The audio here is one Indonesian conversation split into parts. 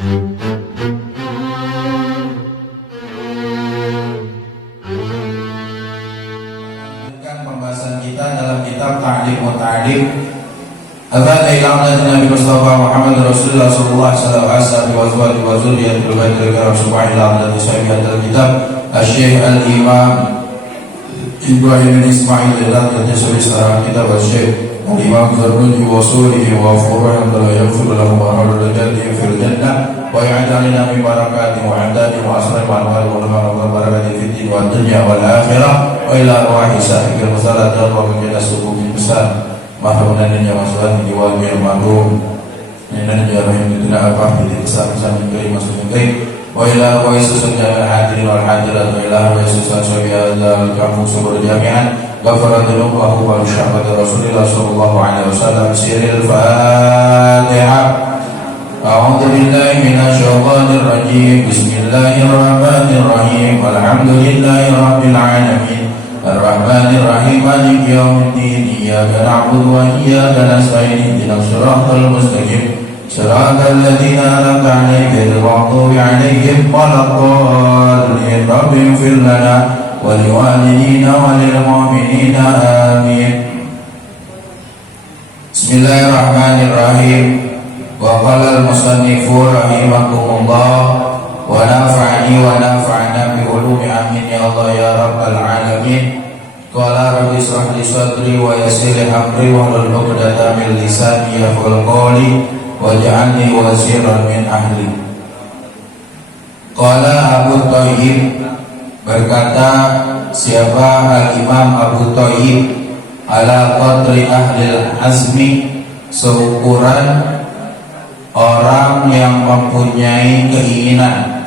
Pembahasan kita dalam kitab Ta'lim wa Ta'lim Al-Fatihah ila Nabi Mustafa Muhammad Rasulullah sallallahu alaihi wasallam wa zurriyyatil baitil karam subhanahu wa ta'ala sahihatul kitab Asy-Syaikh Al-Imam Ibrahim bin Ismail al-Ladhi Syarih Sarah kitab Asy-Syaikh Al-Imam Zarnuji wa Sulihi wa Furu'an la yaghfir lahu wa rahmatullahi jannati fil jannah wa ya'dalina min barakati wa amdadi wa asrari wa anwari wa lamara wa barakati fid din wa dunya wal akhirah wa ila arwahi sahibil masalah darwa min subuh besar mahrunan yang masalah di wal marhum inna jarahim dituna apa di besar-besar yang masuk ke wa ila arwahi susunna hadirin wal hadirat wa ila arwahi susunna syabiyal kamu subur jami'an ghafaradullahu wa syahbat Rasulullah sallallahu alaihi wasallam siril Fatihah. A'udzu billahi minasy syaithanir rajim. Bismillahirrahmanirrahim. Alhamdulillahi rabbil alamin. Arrahmanir rahim. Maliki yaumiddin. Iyyaka na'budu wa iyyaka nasta'in. Ihdinas siratal mustaqim. Siratal ladzina an'amta 'alaihim ghairil maghdubi 'alaihim waladdallin. Rabbi ighfir lana wa liwalidina wa lil mu'minina amin. Bismillahirrahmanirrahim. Wa qala al-musannifu rahimakumullah wa nafa'ani wa nafa'ana bi ulumi amin ya Allah ya rabbal alamin. Qala rabbi ishrah li sadri wa yassir li amri wa hlul 'uqdatam min lisani yafqahu qawli waj'alni waziran min ahli. Qala Abu Thayyib, berkata siapa al-Imam Abu Thayyib, ala qadri ahli azmi, seukuran orang yang mempunyai keinginan,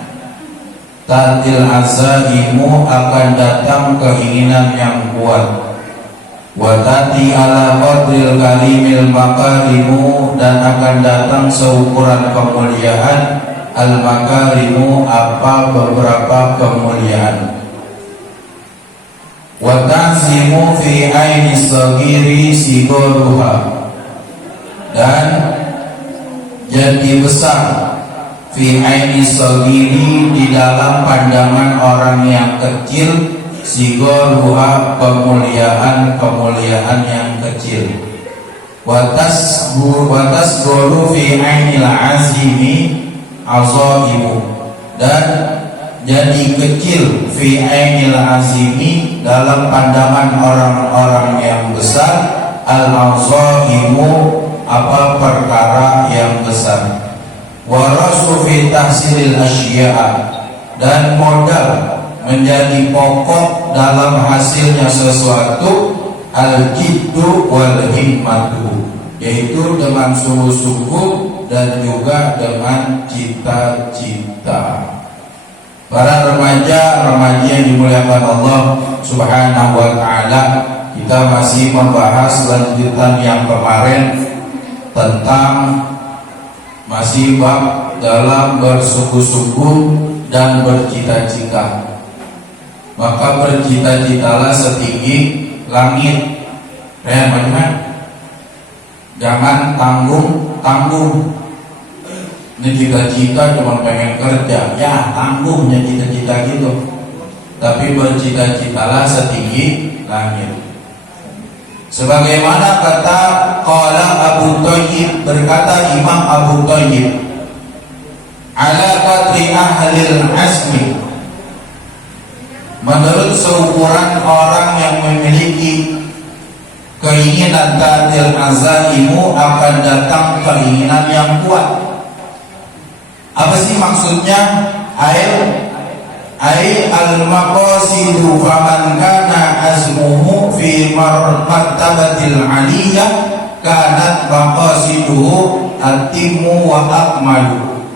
tatil azaimu, akan datang keinginan yang kuat, watati ala qadril kalimil makarimu, dan akan datang seukuran kemuliaan, al makarimu, apa beberapa kemuliaan, watazimu fi aini sagiri sigoruha, dan jadi besar fi aini sagiri, di dalam pandangan orang yang kecil, sigoruha, kemuliaan yang kecil, watas guru fi ainil azimi azaimu, dan jadi kecil fi ainil azimi, dalam pandangan orang-orang yang besar, al azaimu, apa perkara yang besar, warasu fi tahsilil asya'a, dan modal menjadi pokok dalam hasilnya sesuatu, al-jiddu wal himmatu, yaitu dengan sungguh-sungguh dan juga dengan cita-cita. Para remaja yang dimuliakan Allah Subhanahu wa ta'ala, kita masih membahas lanjutan yang kemarin tentang masih bab dalam bersungguh-sungguh dan bercita-cita. Maka bercita-citalah setinggi langit. Jangan tanggung. Ini cita-cita cuma pengen kerja, ya tangguhnya cita-cita gitu. Tapi bercita-citalah setinggi langit. Sebagaimana kata qala Abu Thayyib, berkata Imam Abu Thayyib, ala qadri ahlil azmi, menurut seukuran orang yang memiliki keinginan, tatil azaimu, akan datang keinginan yang kuat. Apa sih maksudnya? Ai al-maqasidu faman kana azmuhu fi martabatil aliyah kanat maqasiduhu atimmu wa akmalu.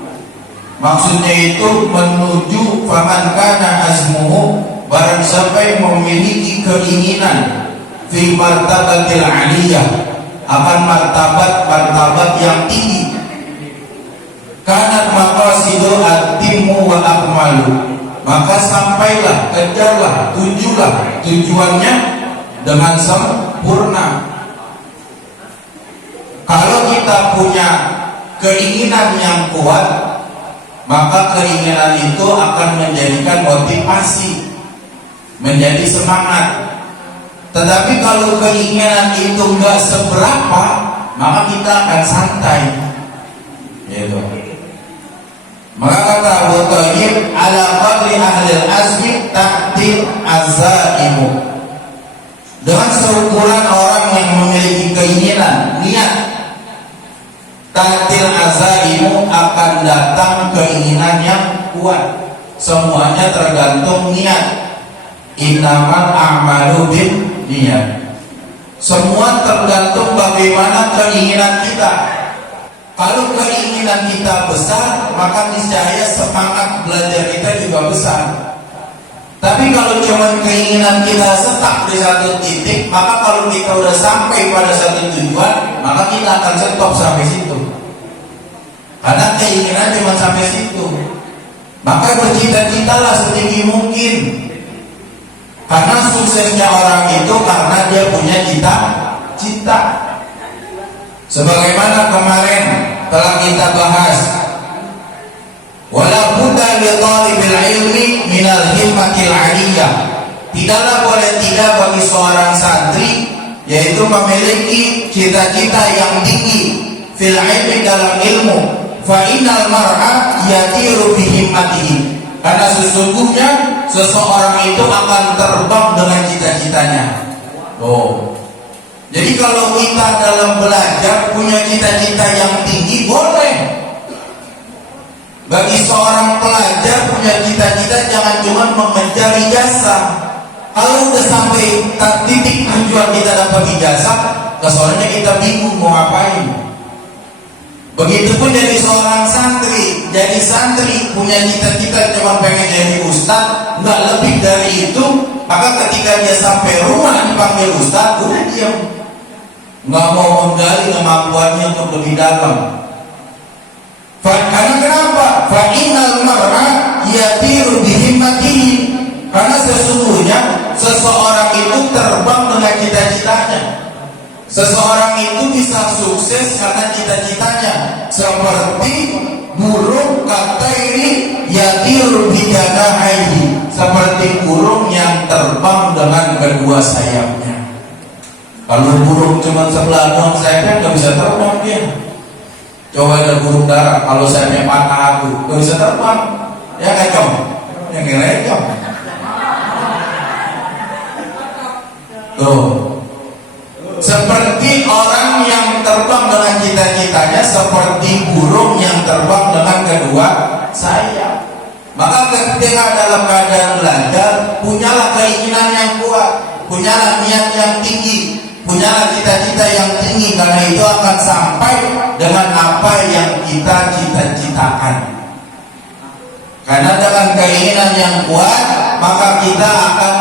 Maksudnya itu menuju faman kana azmuhu, barang siapa yang memiliki keinginan fi martabatil aliyah, akan martabat yang tinggi, kanat maqasidu atimmu wa akmalu, maka sampailah, kejarlah, tujulah tujuannya dengan sempurna. Kalau kita punya keinginan yang kuat, maka keinginan itu akan menjadikan motivasi, menjadi semangat. Tetapi kalau keinginan itu enggak seberapa, maka kita akan santai. Gitu. Maka kata Abu Thayyib, ala qadri ahlil azmi ta'til azaimu. Dengan seukuran orang yang memiliki keinginan, niat, ta'til azaimu, akan datang keinginan yang kuat. Semuanya tergantung niat. Innamal a'malu bin niat. Semua tergantung bagaimana keinginan kita. Kalau keinginan kita besar, maka niscaya semangat belajar kita juga besar. Tapi kalau cuma keinginan kita stuck di satu titik, maka kalau kita udah sampai pada satu tujuan, maka kita akan stop sampai situ. Karena keinginan cuma sampai situ. Maka bercita-citalah setinggi mungkin. Karena suksesnya orang itu karena dia punya cita-cita. Sebagaimana kemarin telah kita bahas, wala budda li talibil ilmi minal himmatil 'aliyah. Tidaklah boleh tidak bagi seorang santri yaitu memiliki cita-cita yang tinggi fil ilmi, dalam ilmu. Fa innal mar'a yatiru bi himmatihi. Karena sesungguhnya seseorang itu akan terbang dengan cita-citanya. Jadi kalau kita dalam belajar punya cita-cita yang tinggi, boleh. Bagi seorang pelajar punya cita-cita, jangan cuma mengejar ijazah. Kalau udah sampai titik tujuan kita dapat ijazah, kesoalnya kita bingung mau ngapain. Begitupun jadi seorang santri. Jadi santri punya cita-cita cuma pengen jadi ustaz, nggak lebih dari itu. Maka ketika dia sampai rumah dipanggil ustaz, udah diam, nggak mau menggali kemampuannya untuk lebih dalam. Karena kenapa? Fa innal mar'a yatiru bi himmatihi. Karena sesungguhnya seseorang itu terbang dengan cita-citanya. Seseorang itu bisa sukses karena cita-citanya. Seperti burung katairi yatiru bi janahaihi, seperti burung yang terbang dengan kedua sayapnya. Kalau burung cuma sebelah doang sayapnya nggak bisa terbang dia. Coba ada burung darah, kalau sayapnya patah aku nggak bisa terbang. Ya nggak com? Yang ngelecom. Tuh. Seperti orang yang terbang dengan cita-citanya, seperti burung yang terbang dengan kedua sayap. Maka ketika dalam keadaan belajar, punyalah keinginan yang kuat, punyalah niat yang tinggi, punyalah cita-cita yang tinggi, karena itu akan sampai dengan apa yang kita cita-citakan. Karena dengan keinginan yang kuat, maka kita akan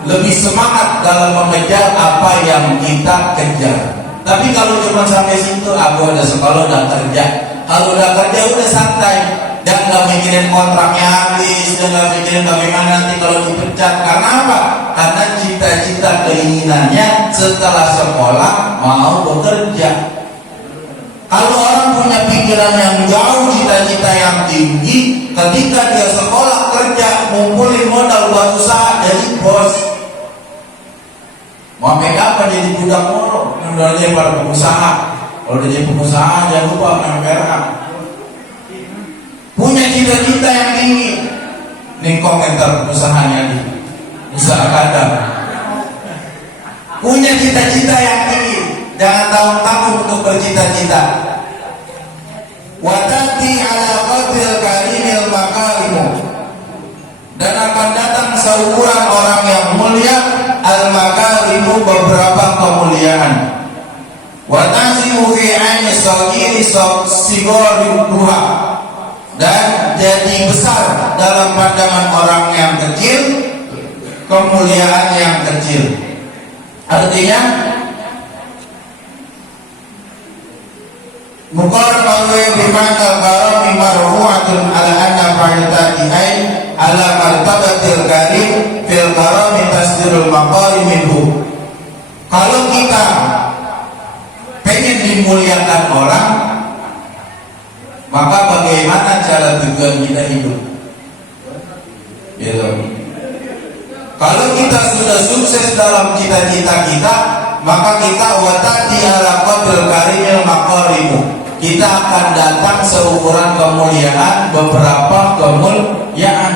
lebih semangat dalam mengejar apa yang kita kejar. Tapi kalau cuma sampai situ, aku ada sekolah, udah kerja. Kalau udah kerja udah santai, dan nggak mikirin kontraknya habis, dan nggak mikirin bagaimana nanti kalau dipecat. Karena apa? Karena cita-cita keinginannya setelah sekolah mau bekerja. Kalau orang punya pikiran yang jauh, cita-cita yang tinggi, ketika dia sekolah kerja, ngumpulin modal buat usaha, jadi bos. Mau apa jadi budak moro, udah jadi para pengusaha. Kalau udah jadi pengusaha, jangan lupa memperang. Punya cita-cita yang tinggi. Nih komentar usahanya nih, usaha kadang. Punya cita-cita yang tinggi, jangan tanggung-tanggung untuk bercita-cita. Watati ala qadril karimil makarimu. Dan akan datang seukuran orang yang mulia, al-makarimu, beberapa kemuliaan. Watasimu fi aini sagiri sigori duha. Dan jadi besar dalam pandangan orang yang kecil kemuliaan yang kecil. Artinya muqarrabun bimana karami marfu'atun ala anna fa'ilati ay ala martabatil karim fil karami tasdirul maqari minhu. Kalau kita pengen dimuliakan orang, maka bagaimana cara adalah tujuan kita hidup. Gitu. Kalau kita sudah sukses dalam cita-cita kita, maka kita watati ala qadril karimil maqarimu. Kita akan datang seukuran kemuliaan beberapa kemuliaan.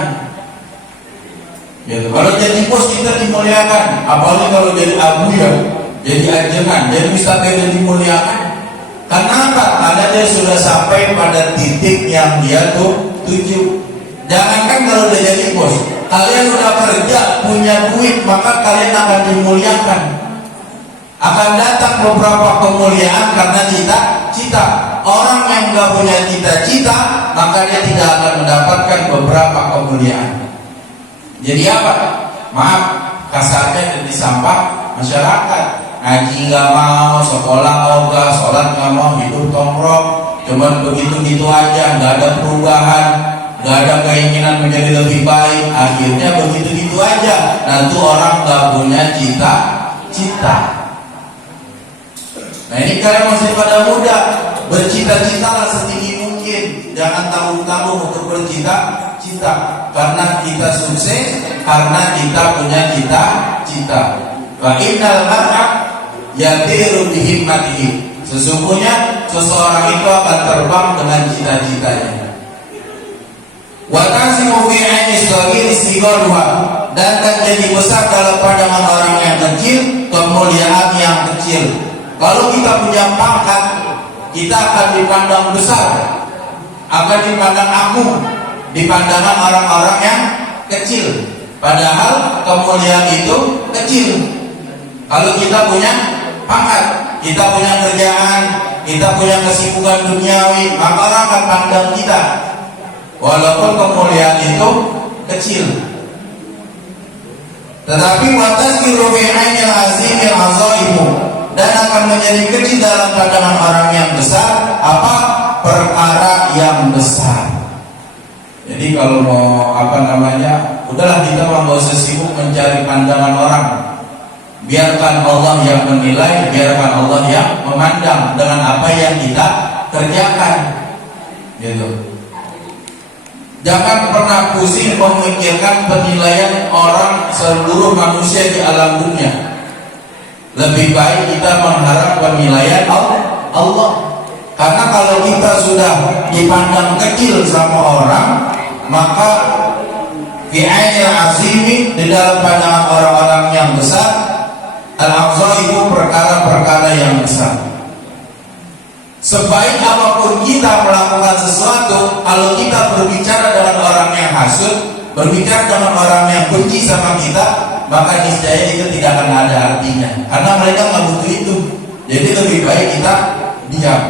Gitu. Kalau jadi bos kita dimuliakan, apalagi kalau jadi abu ya, jadi ajengan, jadi ustaz yang dimuliakan. Kenapa? Karena dia sudah sampai pada titik yang dia tuju. Jangankan kalau udah jadi bos, kalian udah kerja, punya duit, maka kalian akan dimuliakan. Akan datang beberapa kemuliaan karena cita-cita. Orang yang gak punya cita-cita, maka dia tidak akan mendapatkan beberapa kemuliaan. Jadi apa? Maaf, kasarnya jadi sampah masyarakat. Ngaji gak mau, sekolah ogah, sholat gak mau, hidup tongkrong, cuman begitu-gitu aja, gak ada perubahan, gak ada keinginan menjadi lebih baik. Akhirnya begitu-gitu aja. Nah itu orang gak punya cita-cita. Nah ini kalian masih pada muda, bercita-citalah setinggi mungkin. Jangan tanggung-tanggung untuk bercita-cita. Karena kita sukses, karena kita punya cita-cita. Wa innal mar'a yatiru bihimmatihi. Sesungguhnya seseorang itu akan terbang dengan cita-citanya. Wa tasimu fi 'aini as-saghir sigaruha. Dan jadi besar dalam pandangan orang yang kecil kemuliaan yang kecil. Kalau kita punya pangkat, kita akan dipandang besar, akan dipandang agung di pandangan orang-orang yang kecil. Padahal kemuliaan itu kecil. Kalau kita punya pangkat, kita punya kerjaan, kita punya kesibukan duniawi, maka orang akan pandang kita. Walaupun kemuliaan itu kecil. Tetapi watasiru fi 'ainil 'azimil 'azaimu. Dan akan menjadi kecil dalam pandangan orang yang besar apa? Perkara yang besar. Jadi kalau mau udahlah kita mau gak usah sibuk mencari pandangan orang. Biarkan Allah yang menilai, biarkan Allah yang memandang dengan apa yang kita kerjakan. Gitu. Jangan pernah pusing memikirkan penilaian orang seluruh manusia di alam dunia. Lebih baik kita mengharap penilaian Allah. Karena kalau kita sudah dipandang kecil sama orang, maka fi 'ainil 'azimi, di dalam pandangan orang-orang yang besar, al-'azaimu, perkara-perkara yang besar. Sebaik apapun kita melakukan sesuatu, kalau kita berbicara dengan orang yang hasud, berbicara dengan orang yang benci sama kita, maka niscaya itu tidak akan ada artinya. Karena mereka nggak butuh itu. Jadi lebih baik kita diam.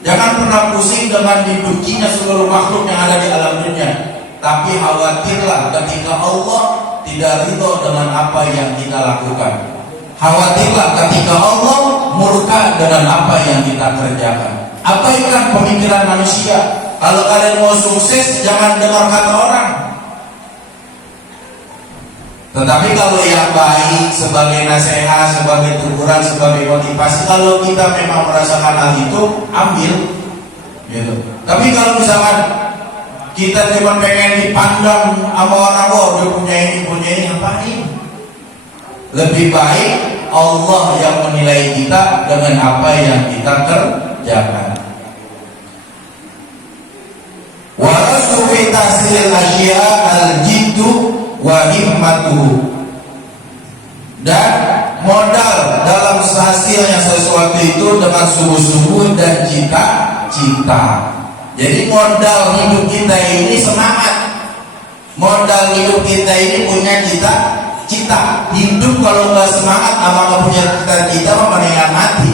Jangan pernah pusing dengan dibencinya seluruh makhluk yang ada di alam dunia. Tapi khawatirlah ketika Allah tidak ridho dengan apa yang kita lakukan. Khawatirlah ketika Allah murka dengan apa yang kita kerjakan. Abaikan pemikiran manusia. Kalau kalian mau sukses, jangan dengar kata orang. Tetapi kalau yang baik, sebagai nasihat, sebagai teguran, sebagai motivasi, kalau kita memang merasakan hal itu, ambil. Gitu. Tapi kalau misalkan kita cuma pengen dipandang sama orang, dia punya ini, ngapain? Lebih baik Allah yang menilai kita dengan apa yang kita kerjakan. Wa rasu fi tahsil asya al-jiddu wa himmatuhu. Dan modal dalam hasilnya sesuatu itu dengan sungguh-sungguh dan cita-cita. Jadi modal hidup kita ini semangat. Modal hidup kita ini punya cita-cita. Hidup kalau nggak semangat, sama nggak punya cita-cita, mendingan mati.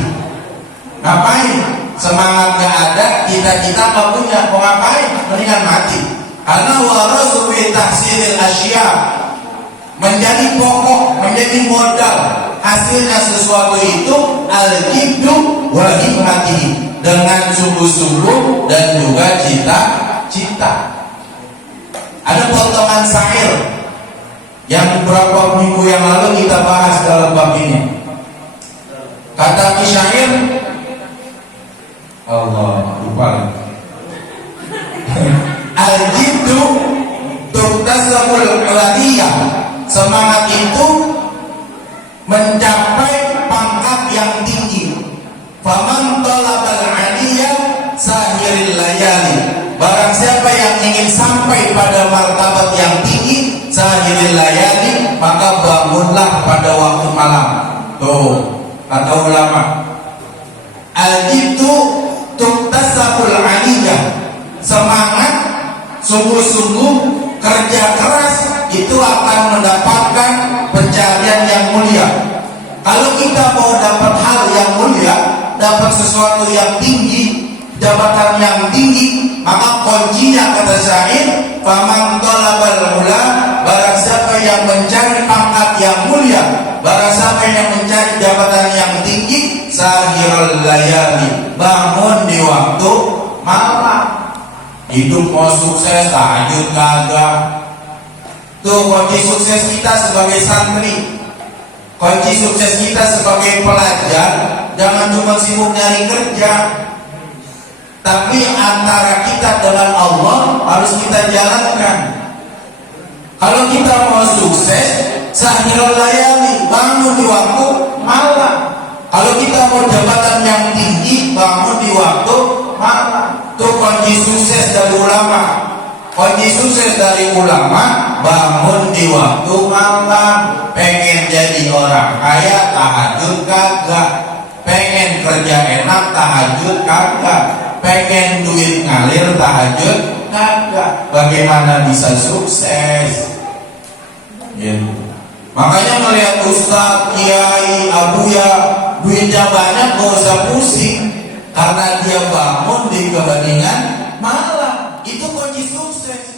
Ngapain? Semangat nggak ada, cita-cita nggak punya, mau ngapain? Mendingan mati. Karena warasu fi tahsilil asya, menjadi pokok, menjadi modal hasilnya sesuatu itu al-jiddu wa himmatihi, dengan sungguh-sungguh dan juga cita-cita. Ada potongan syair yang beberapa minggu yang lalu kita bahas dalam bab ini. Kata syair, Allah lupa. Semangat itu mencapai pangkat yang tinggi. Faman talabal aliyah sahiril layali. Barang siapa yang ingin sampai pada martabat yang tinggi, sahiril layali, maka bangunlah pada waktu malam. Tuh, kata ulama, al-jiddu tuktasabul aliyah. Semangat, sungguh-sungguh, kerja keras itu akan mendapatkan pencarian yang mulia. Kalau kita mau dapat hal yang mulia, dapat sesuatu yang tinggi, jabatan yang tinggi, maka kuncinya kata syair, faman talabal ula, barang siapa yang mencari pangkat yang mulia, barang siapa yang mencari jabatan yang tinggi, sahirul layali, bangun di waktu malam. Hidup mau sukses, tahajud kagak. Tuh kunci sukses kita sebagai santri, kunci sukses kita sebagai pelajar, jangan cuma sibuk nyari kerja, tapi antara kita dengan Allah harus kita jalankan. Kalau kita mau sukses, sahirul layali, bangun di waktu malam. Kalau kita mau jabatan yang tinggi, bangun di waktu malam. Itu kunci sukses dari ulama. Kunci sukses dari ulama, bangun di waktu malam. Pengen jadi orang kaya, tahajud kagak. Pengen kerja enak, tahajud kagak. Pengen duit ngalir, tahajud kagak. Bagaimana bisa sukses? Ya. Makanya melihat ustaz, kiai, abuya duitnya banyak, gak usah pusing, karena dia bangun di keheningan malam. Itu kunci sukses.